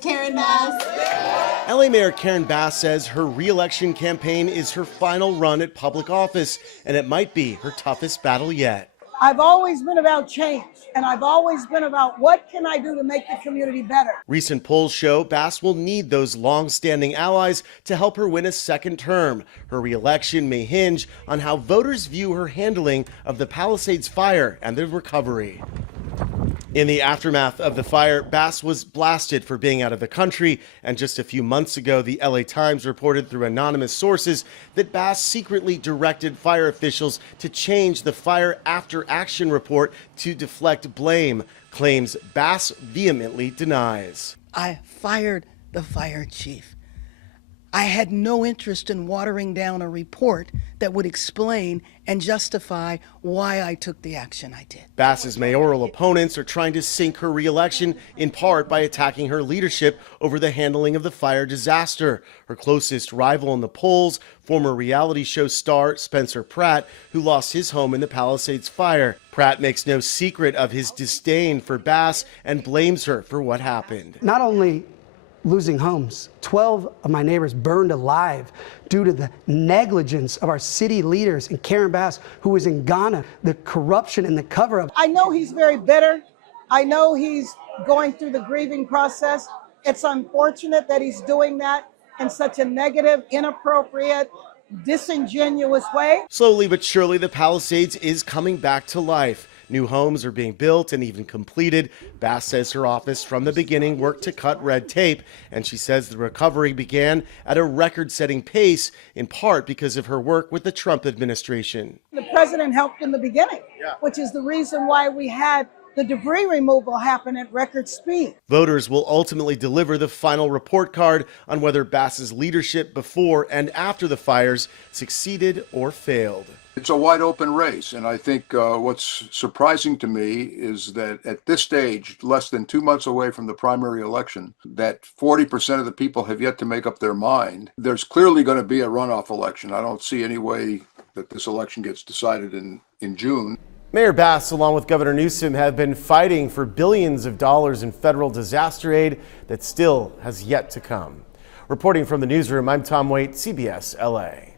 Karen Bass. LA Mayor Karen Bass says her re-election campaign is her final run at public office, and it might be her toughest battle yet. I've always been about change, and I've always been about what can I do to make the community better. Recent polls show Bass will need those long-standing allies to help her win a second term. Her re-election may hinge on how voters view her handling of the Palisades Fire and the recovery. In the aftermath of the fire, Bass was blasted for being out of the country, and just a few months ago, the LA Times reported through anonymous sources that Bass secretly directed fire officials to change the fire after action report to deflect blame, claims Bass vehemently denies. I fired the fire chief. I had no interest in watering down a report that would explain and justify why I took the action I did. Bass's mayoral opponents are trying to sink her re-election in part by attacking her leadership over the handling of the fire disaster. Her closest rival in the polls, former reality show star Spencer Pratt, who lost his home in the Palisades Fire. Pratt makes no secret of his disdain for Bass and blames her for what happened. Not only losing homes, 12 of my neighbors burned alive due to the negligence of our city leaders and Karen Bass, who was in Ghana, the corruption and the cover-up. I know he's very bitter. I know he's going through the grieving process. It's unfortunate that he's doing that in such a negative, inappropriate, disingenuous way. Slowly but surely, the Palisades is coming back to life. New homes are being built and even completed. Bass says her office from the beginning worked to cut red tape, and she says the recovery began at a record-setting pace, in part because of her work with the Trump administration. The president helped in the beginning, which is the reason why we had the debris removal happen at record speed. Voters will ultimately deliver the final report card on whether Bass's leadership before and after the fires succeeded or failed. It's a wide open race, and I think what's surprising to me is that at this stage, less than 2 months away from the primary election, that 40% of the people have yet to make up their mind. There's clearly going to be a runoff election. I don't see any way that this election gets decided in June. Mayor Bass, along with Governor Newsom, have been fighting for billions of dollars in federal disaster aid that still has yet to come. Reporting from the newsroom, I'm Tom Waite, CBS LA.